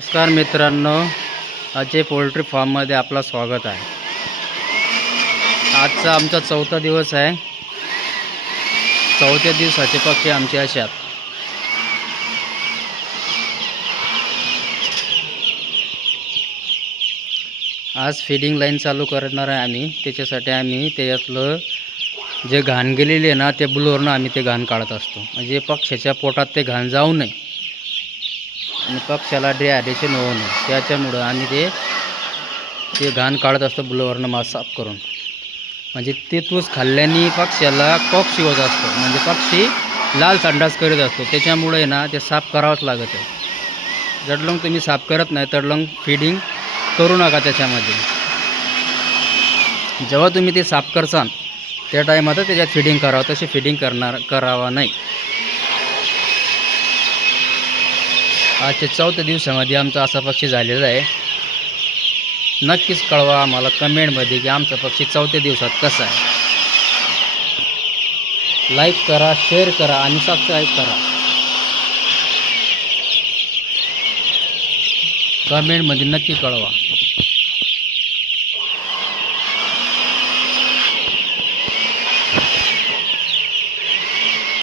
नमस्कार मित्रांनो, अजय पोल्ट्री फार्ममध्ये आपलं स्वागत आहे। आजचा आमचा चौथा दिवस आहे। चौथ्या दिवसाचे पक्षी आमचे अशात। आज फीडिंग लाईन चालू करणार आहे आम्ही। त्याच्यासाठी आम्ही त्याच्यातलं जे घाण गेलेले आहे ना, ते ब्लोअरनं आम्ही ते घाण काढत असतो, म्हणजे पक्ष्याच्या पोटात ते घाण जाऊ नये आणि पक्ष्याला डिहायड्रेशन होऊ नये। त्याच्यामुळं आम्ही ते घाण काढत असतो ब्लोअरनं मास साफ करून। म्हणजे ते तूस खाल्ल्याने पक्ष्याला कॉक्सी होत असतो, म्हणजे पक्षी लाल संडास करीत असतो। त्याच्यामुळे ना ते साफ करावंच लागत आहे। जडलंग तुम्ही साफ करत नाही तडलंग फीडिंग करू नका त्याच्यामध्ये। जेव्हा तुम्ही ते साफ करसान त्या टाईमात त्याच्यात फीडिंग करावं, तशी फीडिंग करावा नाही। आजच्या चौथ्या दिवसामध्ये आमचा असा पक्षी झालेला आहे। नक्कीच कळवा आम्हाला कमेंटमध्ये की आमचा पक्षी चौथ्या दिवसात कसा आहे। लाईक करा, शेअर करा आणि सबस्क्राईब करा। कमेंटमध्ये नक्की कळवा।